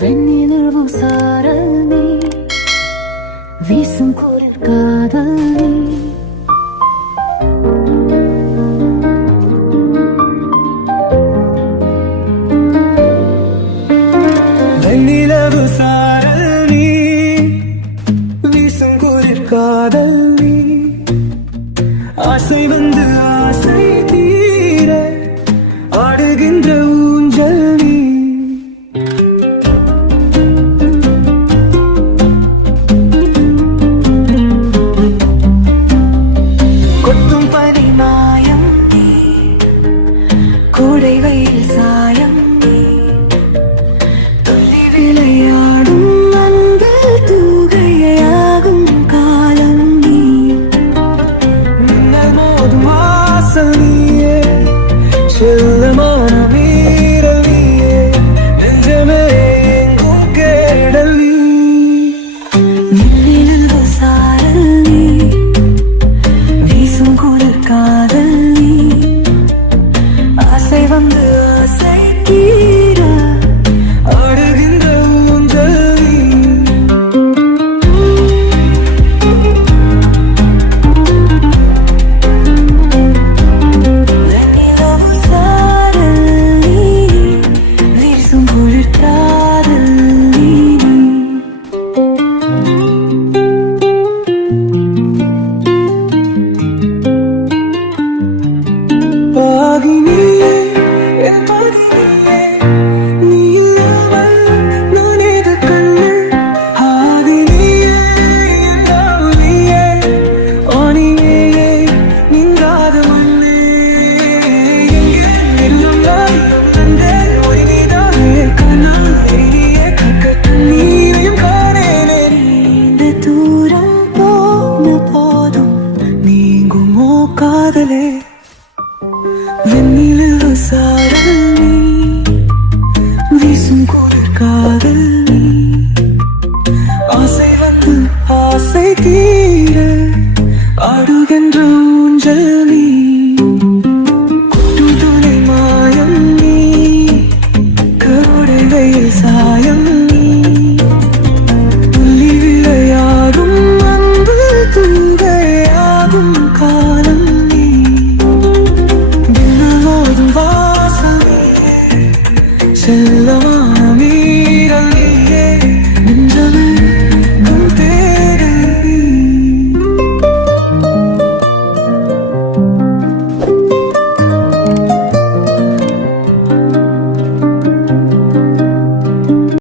வெண்ணிலவு சாரல் நீ வீசும் குளிர் காதல் நீ வெண்ணிலவு சாரல் நீ வீசும் குளிர் காதல் நீ ஆசை வந்து ஆசை தீர ஆடுகின்ற ஊஞ்சல் நீ கொட்டும் பனி மாயம் நீ கோடை வெயில் சாயம் நீ துள்ளி விளையாடும் அன்பு தூகையாகும் காலம் நீ மின்னல் மோதும் வாசல் நீயே செல்லமான மீறல் நீயே நெஞ்சமே எங்கும் கேடல் நீ வெண்ணிலவு சாரல் நீ வீசும் குளிர் காதல் நீ ஆசை வந்து ஆசை தீர ஆடுகின்ற ஊஞ்சல் நீ வெண்ணிலவு சாரல் நீ வீசும் குளிர் காதல் நீ பாகி நீயே என் பாதி நீயே நீ இல்லாமல் நான் ஏது கண்ணு ஆதி நீயே என் நாவு நீயே ஆணியே நீங்காத மண்ணே எங்கே நில்லும் நாயும் நந்தே ஒளி நீதானே கண்ணால் நீயே கக்க கண்ணீரையும் காணேனே இந்த தூரம் போன போதும் நீங்குமோ காதலே வெண்ணிலவு சாரல் நீ வீசும் குளிர் காதல் நீ ஆசை வந்து ஆசை தீர ஆடுகின்ற ஊஞ்சல் நீ கூட்டு துணை மாயம் நீ கருடை வெயில் சாயம்